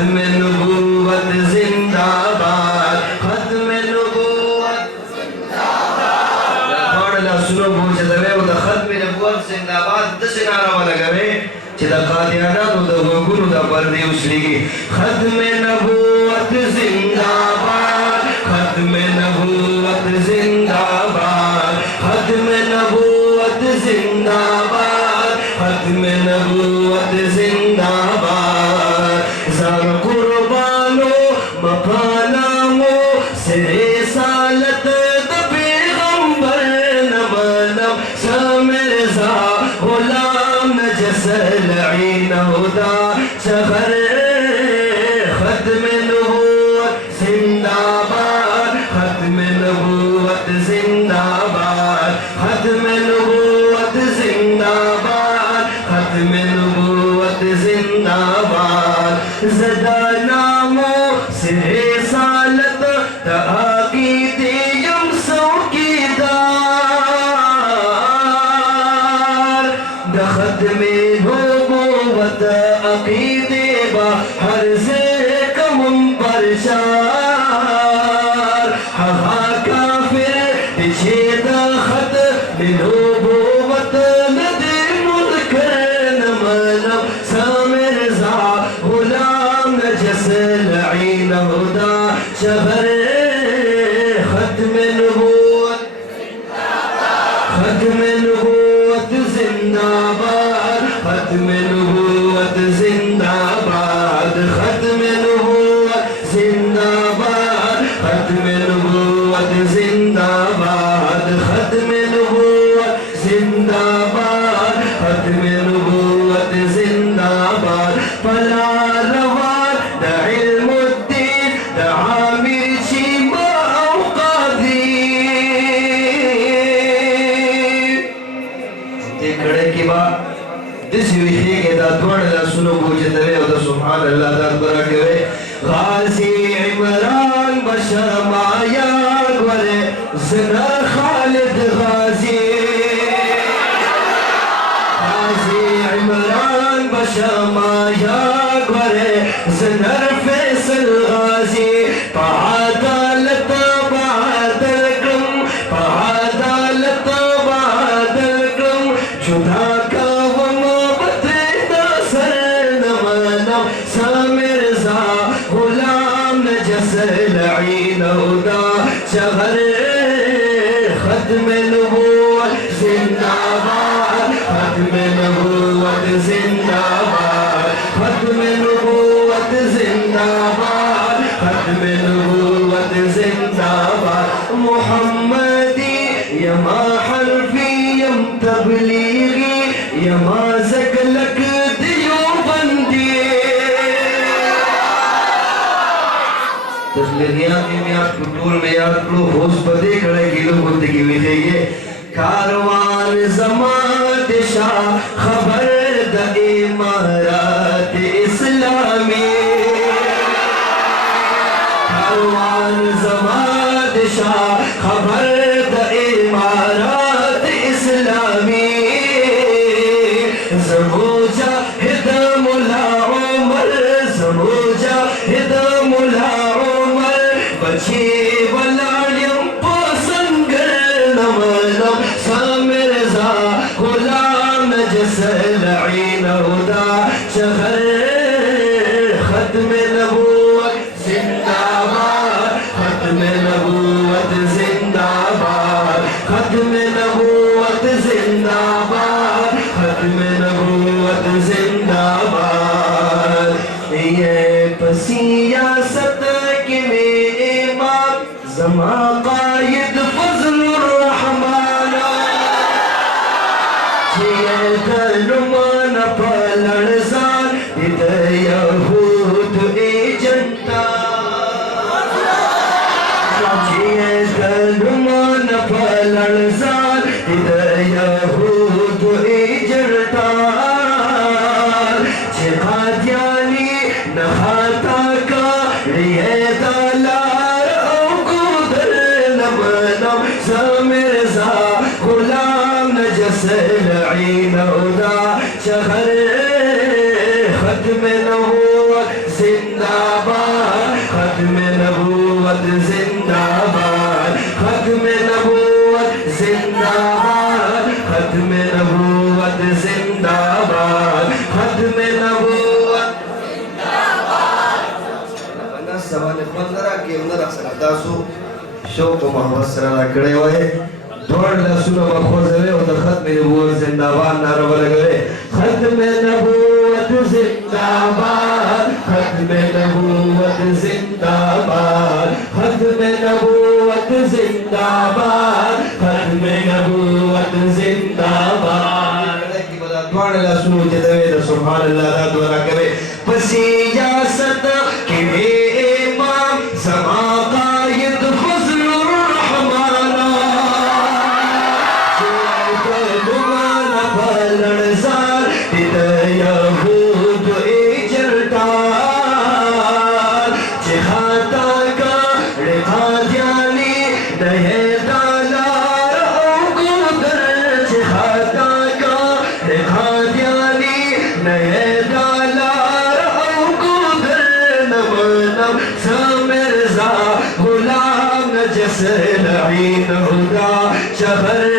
ختم نبوت زندہ باد ختم نبوت زندہ باد تھوڑا لا سنو بوچھا دوے وہ دا ختم نبوت زندہ باد دس نعرہ والا گوے چھے دا قادیانا تو دا گنو دا پردی اسلی کی ختم نبوت زندہ باد ختم نبوت زندہ باد ختم نبوت زندہ باد ختم نبوت زندہ باد زار قربانو مپانامو سر رسالت دا پیغمبر نمانم سامرزا غلام نجس العین ہدا چغر ختم نبوت زندہ باد ختم نبوت زندہ باد ختم نبوت زندہ باد ختم نبوت زندہ باد زدہ نامو سے رسالت تا عقید یم سوکیدار دا ختم نبوت عقید با ہر زکم پرشار ہوا کافر تجھے دا ختم نبوت ندی مذکر نمانم سامرزا غلام نجس العین ہدا شہر ختم نبوت ختم نبوت زندہ باد ختم نبوت زندہ باد ختم نبوت زندہ باد ختم نبوت زندہ باد ختم نبوت زندہ باد ختم نبوت زندہ باد پلا روان دا علم الدین دا عامر چیما او قادر دیکھڑے کی بات دسی ویخی کے دا دوڑ دا سنو بوجھتے ہوئے دا سبحان اللہ دا برا کے ہوئے غازی عمران بشر مایا گورے زنر خالد غازی غازی عمران بشر مایا گورے زنر فیصل غازی پعادالت بعدل کم پعادالت بعدل کم جدا کا ومبت دا سر نمانم سامرزا غلام نجس العین ہدا شہر ختم نبوت زندہ باد ختم نبوت زندہ باد ختم نبوت زندہ باد ختم نبوت زندہ باد محمدی یما حرفی یم تبلیغی یما زکلک دیوبندی تبلیغیات میں آپ کٹور میں یاد کرو خوش بدے کھڑے گیلو بندے کی ویدے یہ کاروان زمان شاہ خبر دا امارات اسلامی کاروان زمان شاہ خبر دا امارات اسلامی زموجہ ہد ملا عمر زموجہ ہد ملا عمر بچی ولالیم پسنگر نمانم سامرزا غلام نجس العین ہدا شہر ختم نبوت زندہ باد ختم نبوت زندہ باد ختم نبوت زندہ باد ختم نبوت زندہ باد یہ پسیاست کے میں امام زمان قائد فضل الرحمن یہ دلمان پلڑزان دے یہود ایجنٹا یہ دلمان پلڑزان دے یہود ایجنٹا جہادیانی نہاتا کا لیے دلار او قدر نمانم سامرزا غلام نجس العین ہدا شہر ختم نبوت زندہ تاسو شوق و محبت سره راکړی وای دواړه لاسونه به خوځوئ او د ختم نبوت زنده‌باد نعره به لګوئ ختم نبوت زنده‌باد ختم نبوت زنده‌باد ختم نبوت زنده‌باد ختم نبوت زنده‌باد دواړه لاسونه اوچتوئ د سبحان الله دا دعا راکوئ په سیاست کې امام زما قائد فضل الرحمن دمانا پلنزار دید یهود ایجلتار چه خاتا کا رقادیانی نئے دالار او گودر چه خاتا کا رقادیانی نئے دالار او گودر نمنم سمرزا غلام نجس لعین ہدا شبر